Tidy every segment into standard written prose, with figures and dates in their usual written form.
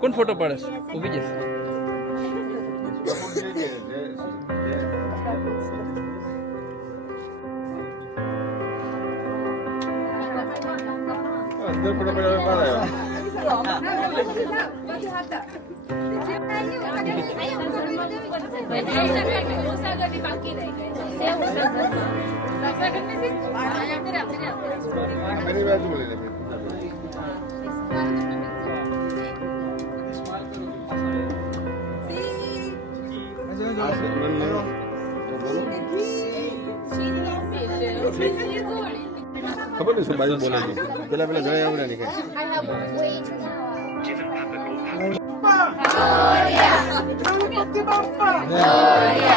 કોણ ફોટો પાડે છે? ઊભી જશે. અંદર ફોટો પાડ્યો. मेरी बात बोले थे खबर नहीं सुन बाजू बोले पहला पहला जरा याद नहीं गणपति बाप्पा मोरया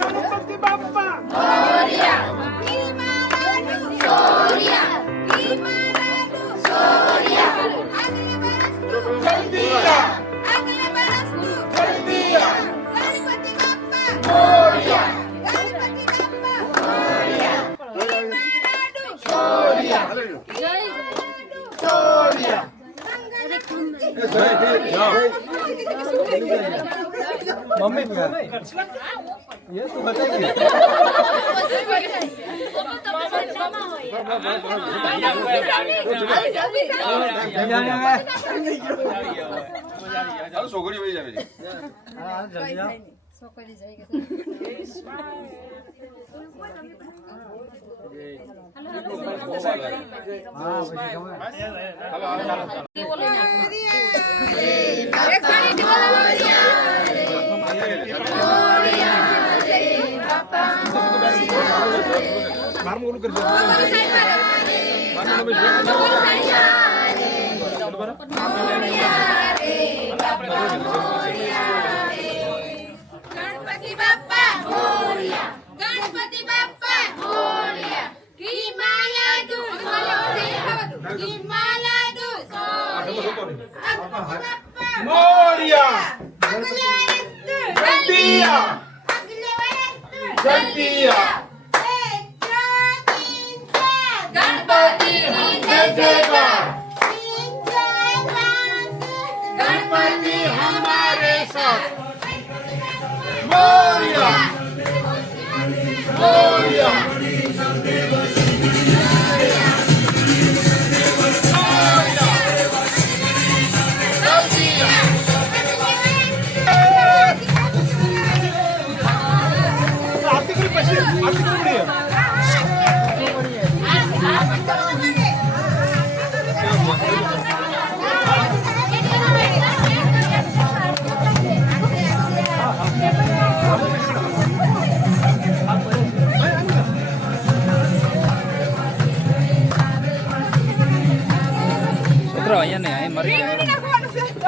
गणपति बाप्पा मोरया सोरिया सोरिया अगले बरस तू जल्दिया गणपति बाप्पा मोरया गणपति बाप्पा मोरया सोरिया सोरिया मम्मी ये तो बताइए છોકરી વહી જાવે છે बार मोलू कर गणपति बाप्पा मोरया गणपति बाप्पा मोरया की माला दू की माला दू मोरिया जल्दिया जल्दिया गणपति जय जयकार गणपति हमारे साथ मोरिया मोरिया आरती करी पैसे आरती करी છોકરાઓ અહીંયા નહીં, અહીં મારી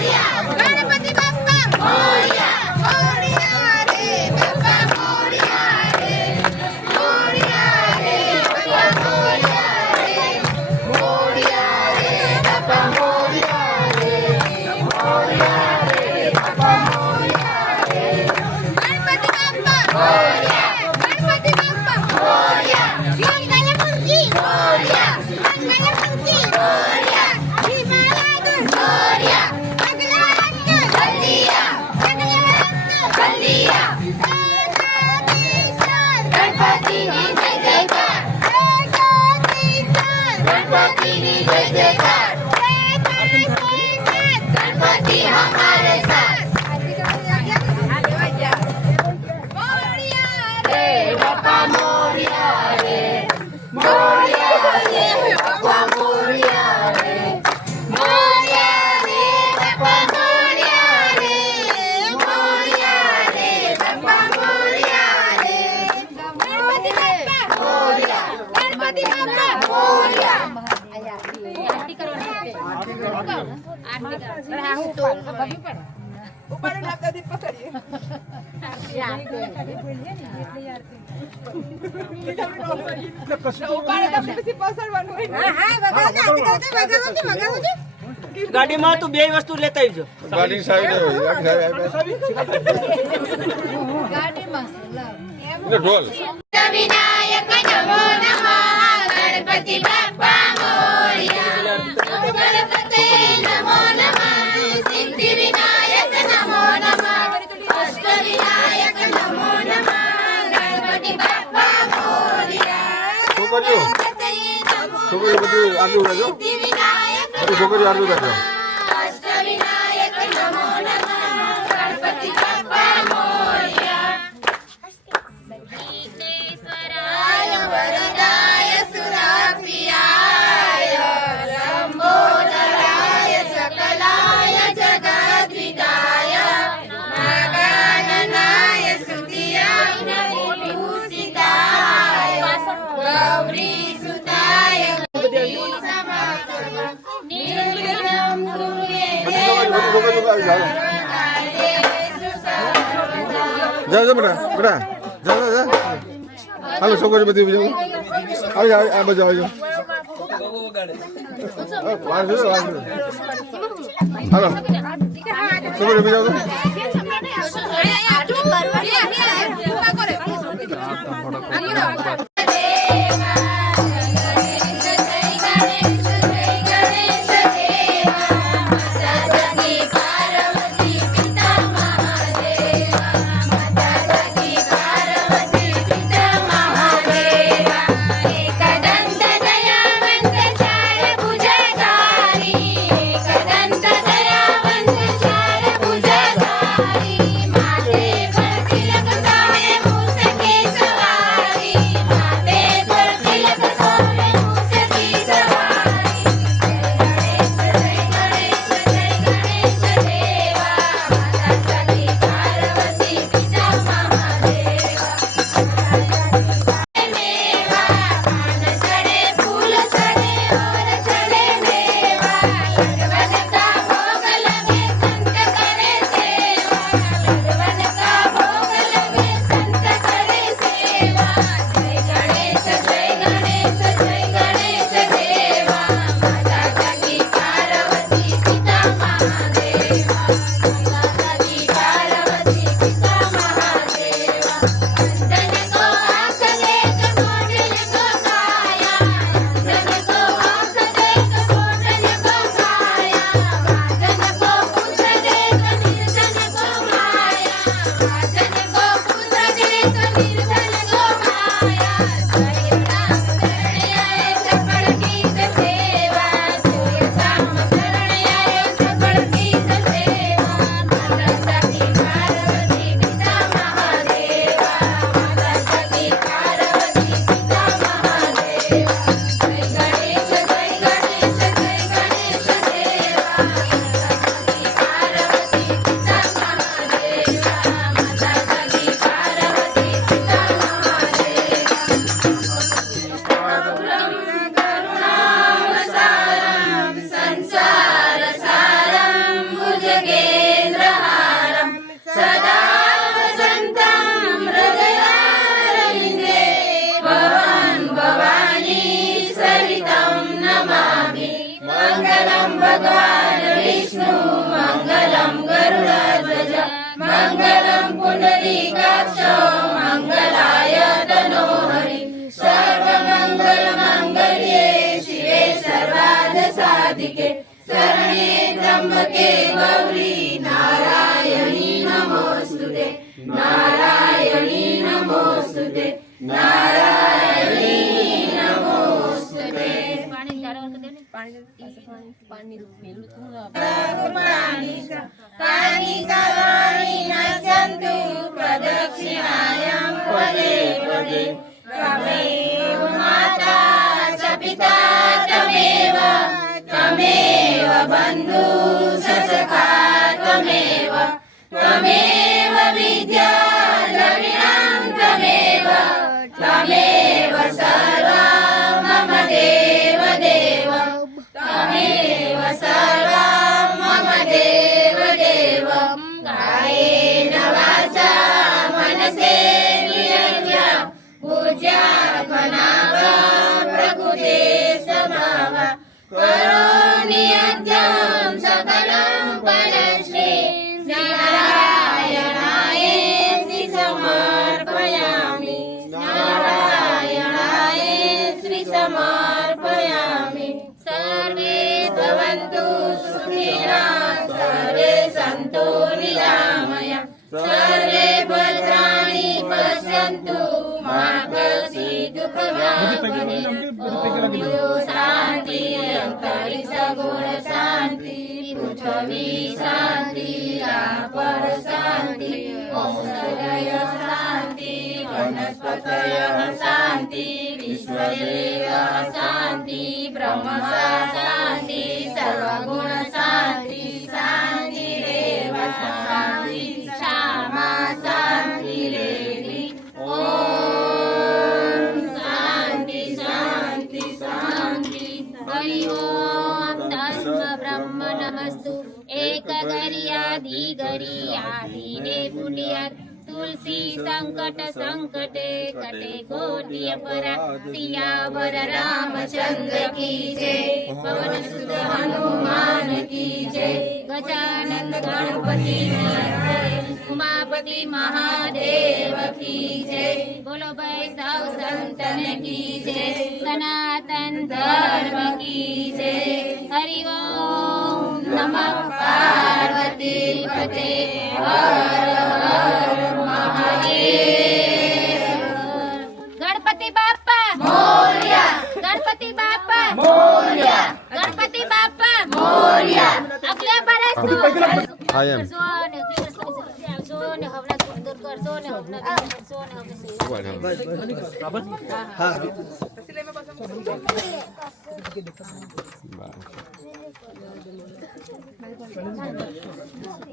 गणपति बाप्पा मोरया मोरया रे बाप्पा मोरया रे मोरया रे बाप्पा मोरया रे मोरया रे बाप्पा मोरया रे मोरया रे बाप्पा मोरया रे गणपति बाप्पा मोरया गणपति बाप्पा मोरया मंगलमूर्ति मोरया मंगलमूर्ति मोरया मोरया अगला जल्दिया जल्दिया गणपति जय जयकार गणपति जय जयकार गणपति हमारे साथ मोरया रे बाप्पा मोरया रे मोरया रे बाप्पा मोरया रे मोरया रे बाप्पा मोरया ગાડીમાં તું બે વસ્તુ લેતા આવજો. ગાડી સાઈડ ને ઢોલ વિનાયક નમો નમઃ ગણપતિ બાપ્પા મોરયા ગણપતે નમો નમઃ સિદ્ધિ વિનાયક નમો નમઃ અષ્ટ વિનાયક નમો નમઃ ગણપતિ બાપ્પા મોરયા છોકરીઓ છોકરીઓ બધું આગળ રહેજો સિદ્ધિ વિનાયક બધી છોકરીઓ આગળ રહેજો અષ્ટ વિનાયક નમો નમઃ ગણપતિ બાપ્પા મોરયા વિઘ્નેશ્વરાય વરદાય સુરાપ્રિયાય લંબોદરાય સકલાય જગદ્વિદાય નાગાનનાય સ્તુતિયાય વિભૂષિતાય ગૌરી સુતાય નિર્વિઘ્नं કુરુતે જાઓ જાઓ બેટા બેટા જાઓ જાઓ હાલો છોકરીઓ બધી બીજો આવી જાઓ આ બાજુ આવજો હાલો છોકરીઓ બીજા भगवान् विष्णु मङ्गलं गरुडध्वज मङ्गलं पुण्डरीकाक्षो मङ्गलाय तनोहरि सर्वमङ्गलमाङ्गल्ये शिवे सर्वार्थसाधिके शरण्ये त्र्यम्बके गौरी नारायणी नमोऽस्तुते नारायणी नमोऽस्तुते नारायणी नमोऽस्तुते तानि सर्वाणि नश्यन्तु प्रदक्षिणायां पदे पदे त्वमेव माता च पिता त्वमेव त्वमेव बन्धु च सखा त्वमेव त्वमेव विद्या द्रविणं त्वमेव त्वमेव सर्वं मम देव देव त्वमेव सर्वं मम देव देव कायेन वाचा मनसे नियम्य पूज्यार्पणाव प्रकृते स्वभावा करोमि यज्ञं सकलं परश्री नारायणायेति समर्पयामि नारायणायेति समर्पयामि सर्वे भवन्तु सुखिनः सर्वे सन्तु निरामया सर्वे भद्राणि पश्यन्तु मा कश्चित् दुःखभाग् शान्ति अंतरिक्ष गुण शान्ति पृथ्वी शान्ति पर शान्ति औषधय शान्ति वनस्पतयः शान्ति विश्वदेवः शान्ति ब्रह्म शान्ति सर्वगुण शान्ति शान्तिरेव शान्ति क्षमा शान्तिरेवि ॐ शान्ति शान्ति शान्ति हरि ओम तस्म ब्रह्म नमस्तु एक गरियादि गरियादि ने पुण्यत तुलसी संकट संकटे कटे कोटि परा सियावर रामचंद्र की जय पवन सुत हनुमान की जय गजानन गणपति जय उमापति महादेव की जय बोलो वैष्णव संतन की जय सनातन धर्म की जय हरि ओम नमः पार्वती पते हर हर महादेव गणपति बाप्पा मोरया गणपति बाप्पा मोरया गणपति बाप्पा मोरया अगले बरस I am.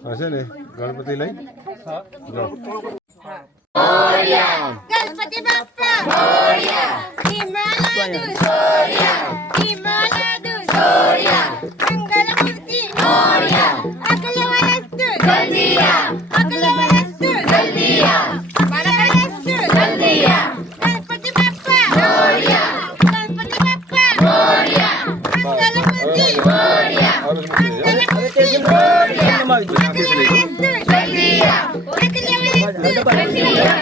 હશે ને ગણપતિ લઈ गणपति बाप्पा मोरया हिमालय मोरया हिमालय मोरया मंगलमूर्ति मोरया अगले वस्तु जल्दिया अगले वस्तु जल्दिया वस्तु जल्दिया गणपति बाप्पा मोरया गणपति बाप्पा मोरया मंगलमूर्ति मोरया मंगलमूर्ति मोरया अगले वस्तु जल्दिया अगले वस्तु जल्दिया